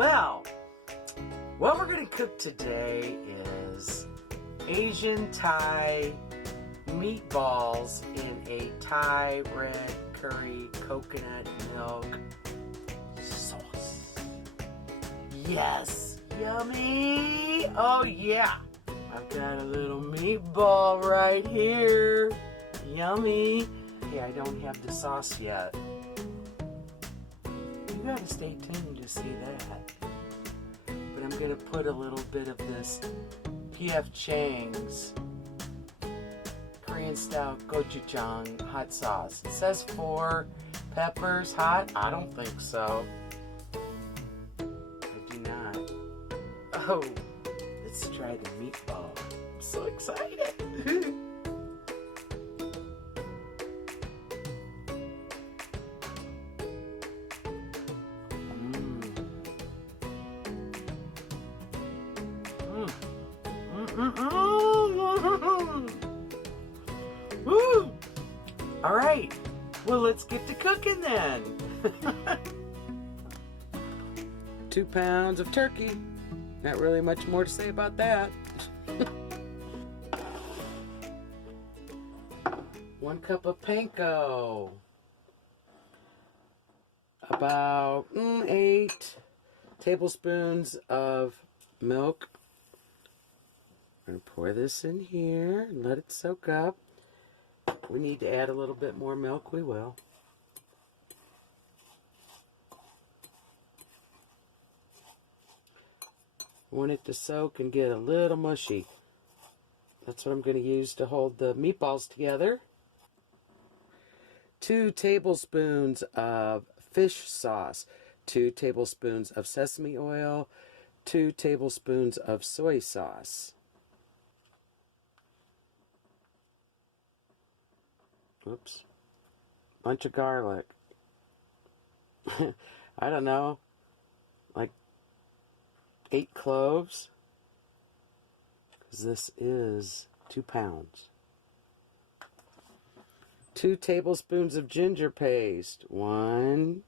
Well, what we're going to cook today is Asian Thai meatballs in a Thai red curry coconut milk sauce. Yes, yummy! Oh yeah! I've got a little meatball right here. Yummy! Yeah, I don't have the sauce yet. You gotta stay tuned to see that. But I'm gonna put a little bit of this P.F. Chang's Korean style gochujang hot sauce. It says 4 peppers hot. I don't think so. I do not. Oh, let's try the meatball. I'm so excited. Woo! All right. Well, let's get to cooking then. 2 pounds of turkey. Not really much more to say about that. 1 cup of panko. About 8 tablespoons of milk. I'm going to pour this in here and let it soak up. If we need to add a little bit more milk, we will. I want it to soak and get a little mushy. That's what I'm going to use to hold the meatballs together. 2 tablespoons of fish sauce. 2 tablespoons of sesame oil. 2 tablespoons of soy sauce. Oops. Bunch of garlic. I don't know. Like 8 cloves. Because this is 2 pounds. 2 tablespoons of ginger paste. 1,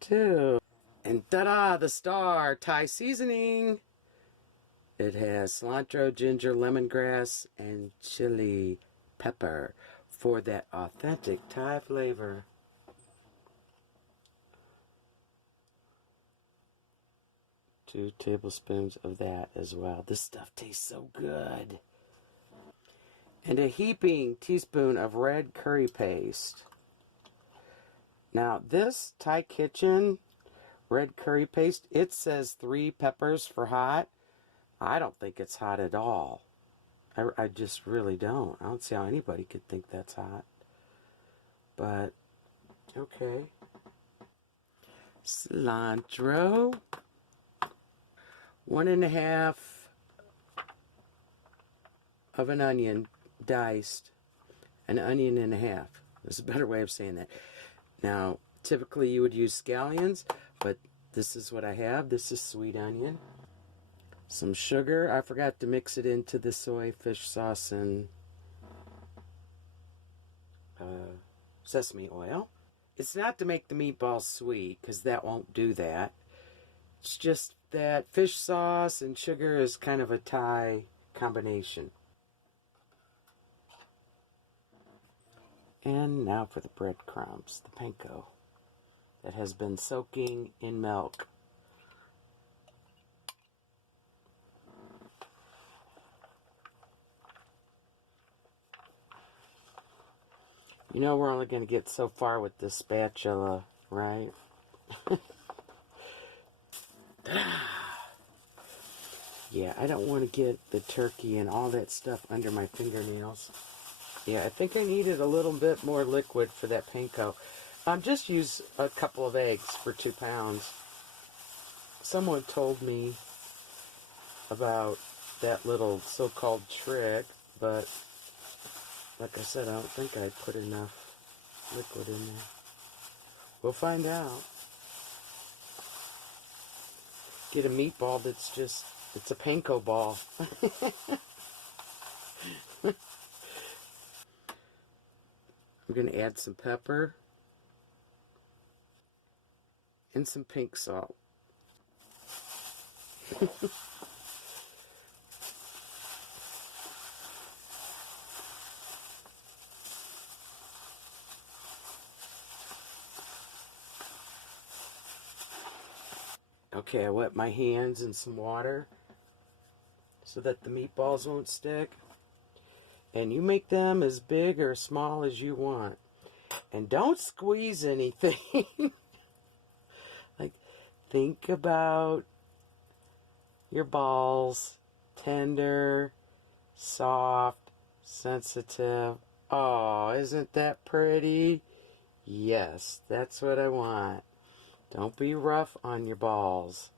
2. And ta-da! The star! Thai seasoning! It has cilantro, ginger, lemongrass, and chili pepper for that authentic Thai flavor. Two tablespoons of that as well. This stuff tastes so good. And a heaping teaspoon of red curry paste. Now this Thai Kitchen red curry paste, it says 3 peppers for hot. I don't think it's hot at all. I just really don't. I don't see how anybody could think that's hot. But, okay. Cilantro. 1½ of an onion diced. An onion and a half. There's a better way of saying that. Now, typically you would use scallions, but this is what I have. This is sweet onion. Some sugar. I forgot to mix it into the soy fish sauce and sesame oil. It's not to make the meatballs sweet, because that won't do that. It's just that fish sauce and sugar is kind of a Thai combination. And now for the breadcrumbs, the panko that has been soaking in milk. You know we're only going to get so far with this spatula, right? Yeah, I don't want to get the turkey and all that stuff under my fingernails. Yeah, I think I needed a little bit more liquid for that panko. Just use a couple of eggs for 2 pounds. Someone told me about that little so-called trick, but like I said, I don't think I put enough liquid in there. We'll find out. Get a meatball that's just, it's a panko ball. We're going to add some pepper and some pink salt. Okay, I wet my hands in some water so that the meatballs won't stick. And you make them as big or small as you want. And don't squeeze anything. Like, think about your balls. Tender, soft, sensitive. Oh, isn't that pretty? Yes, that's what I want. Don't be rough on your balls,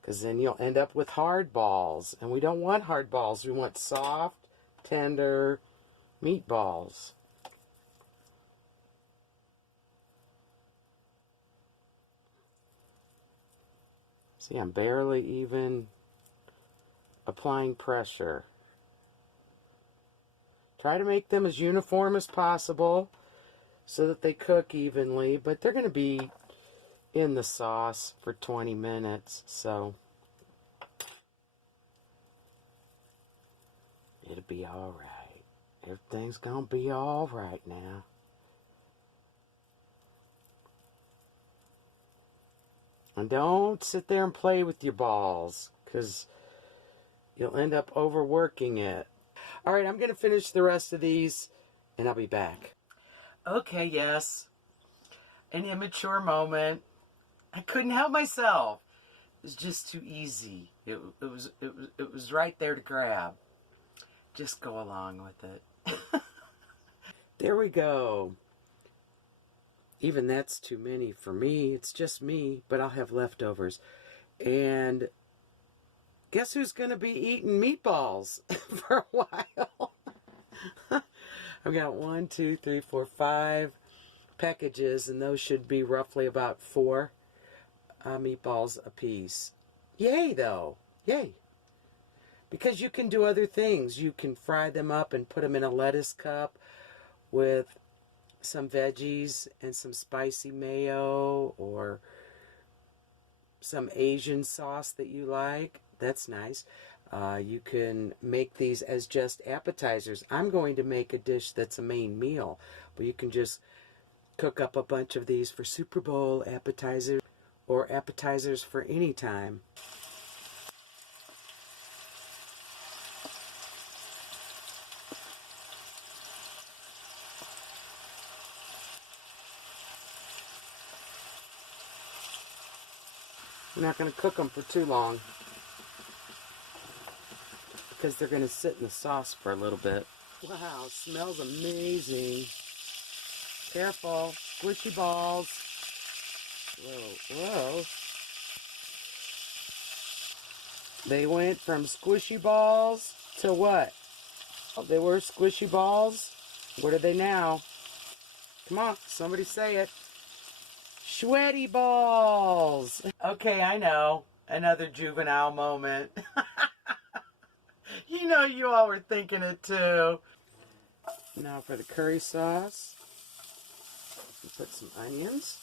because then you'll end up with hard balls. And we don't want hard balls. We want soft, tender meatballs. See, I'm barely even applying pressure. Try to make them as uniform as possible so that they cook evenly, but they're going to be in the sauce for 20 minutes, so it'll be all right. Everything's going to be all right now. And don't sit there and play with your balls, because you'll end up overworking it. All right, I'm going to finish the rest of these, and I'll be back. Okay, yes. An immature moment. I couldn't help myself. It was just too easy. It was right there to grab. Just go along with it. There we go. Even that's too many for me. It's just me, but I'll have leftovers. And guess who's going to be eating meatballs for a while? I've got 1, 2, 3, 4, 5 packages, and those should be roughly about 4 meatballs a piece. Yay, though. Yay. Because you can do other things. You can fry them up and put them in a lettuce cup with some veggies and some spicy mayo or some Asian sauce that you like. That's nice. You can make these as just appetizers. I'm going to make a dish that's a main meal, but you can just cook up a bunch of these for Super Bowl appetizers or appetizers for any time. I'm not going to cook them for too long because they're going to sit in the sauce for a little bit. Wow, smells amazing. Careful, squishy balls. Whoa, whoa. They went from squishy balls to what? Oh, they were squishy balls. What are they now? Come on, somebody say it. Sweaty balls. Okay, I know. Another juvenile moment. You know you all were thinking it too. Now for the curry sauce. Put some onions.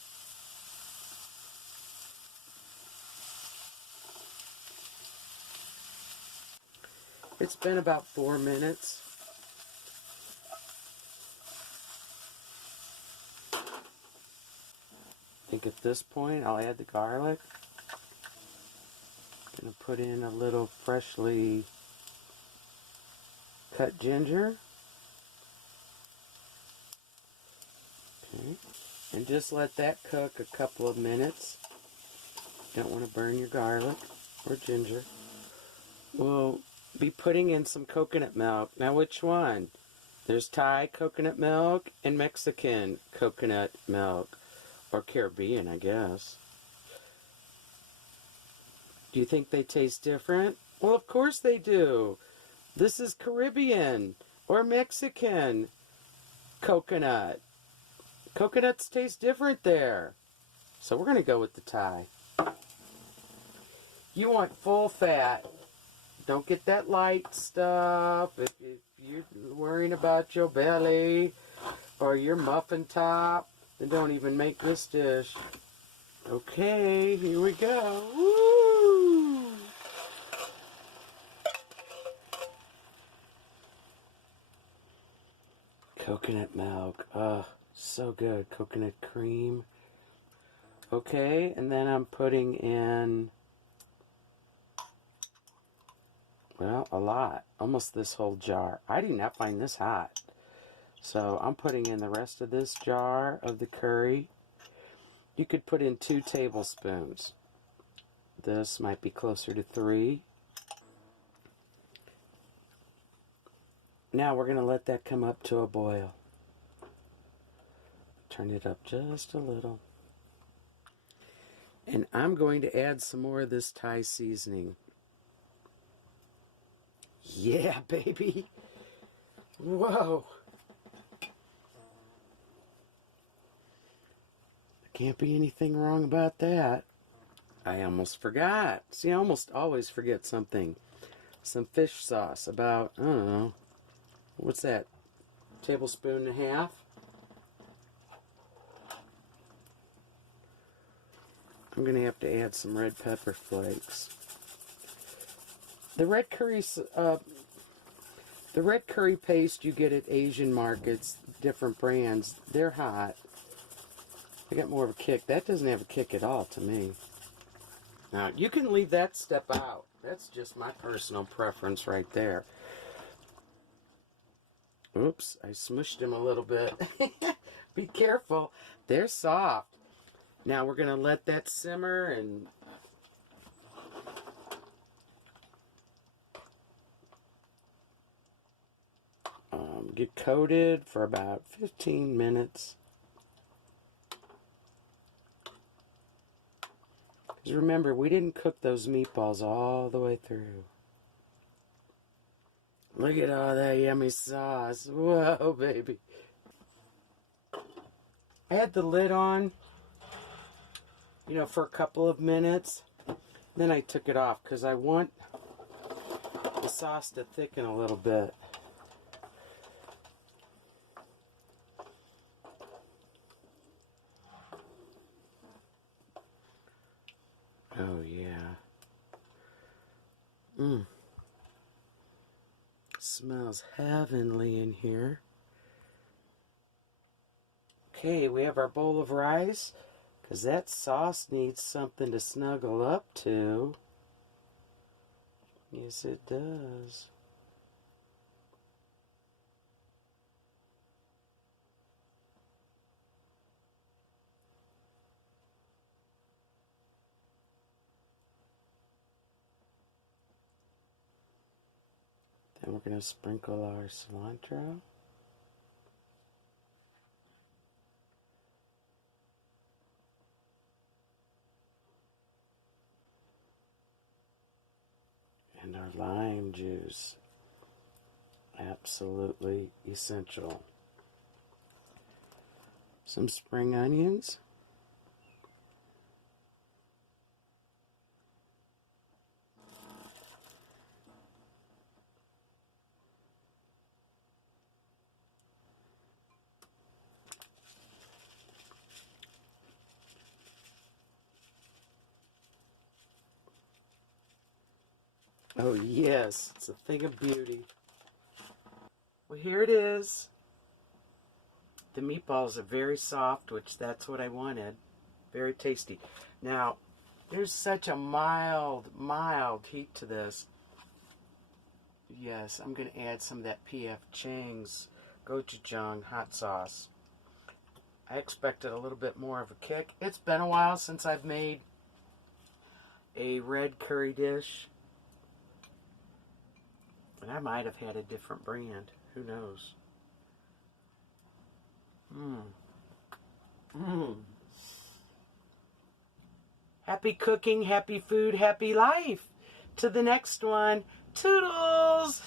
It's been about 4 minutes. I think at this point I'll add the garlic. Gonna put in a little freshly cut ginger. Okay. And just let that cook a couple of minutes. Don't want to burn your garlic or ginger. We'll be putting in some coconut milk. Now which one? There's Thai coconut milk and Mexican coconut milk. Or Caribbean, I guess. Do you think they taste different? Well, of course they do. This is Caribbean or Mexican coconut. Coconuts taste different there. So we're going to go with the Thai. You want full fat. Don't get that light stuff. If you're worrying about your belly or your muffin top, then don't even make this dish. Okay, here we go. Woo! Coconut milk. Oh, so good. Coconut cream. Okay, and then I'm putting in, well, a lot. Almost this whole jar. I do not find this hot. So I'm putting in the rest of this jar of the curry. You could put in 2 tablespoons. This might be closer to 3. Now we're going to let that come up to a boil. Turn it up just a little. And I'm going to add some more of this Thai seasoning. Yeah, baby. Whoa. Can't be anything wrong about that. I almost forgot. See, I almost always forget something. Some fish sauce, about, I don't know, what's that, tablespoon and a half? I'm going to have to add some red pepper flakes. The red curry paste you get at Asian markets, different brands, they're hot. I got more of a kick. That doesn't have a kick at all to me. Now, you can leave that step out. That's just my personal preference right there. Oops, I smushed them a little bit. Be careful. They're soft. Now we're going to let that simmer and get coated for about 15 minutes. Because remember, we didn't cook those meatballs all the way through. Look at all that yummy sauce. Whoa, baby. I had the lid on, for a couple of minutes. Then I took it off because I want the sauce to thicken a little bit. Oh, yeah. Smells heavenly in here. Okay, we have our bowl of rice, because that sauce needs something to snuggle up to. Yes, it does. Then we're going to sprinkle our cilantro. And our lime juice. Absolutely essential. Some spring onions. Oh yes, it's a thing of beauty. Well, here it is. The meatballs are very soft, which that's what I wanted. Very tasty. Now, there's such a mild heat to this. Yes, I'm going to add some of that P.F. Chang's gochujang hot sauce. I expected a little bit more of a kick. It's been a while since I've made a red curry dish. And I might have had a different brand. Who knows? Happy cooking, happy food, happy life. To the next one. Toodles!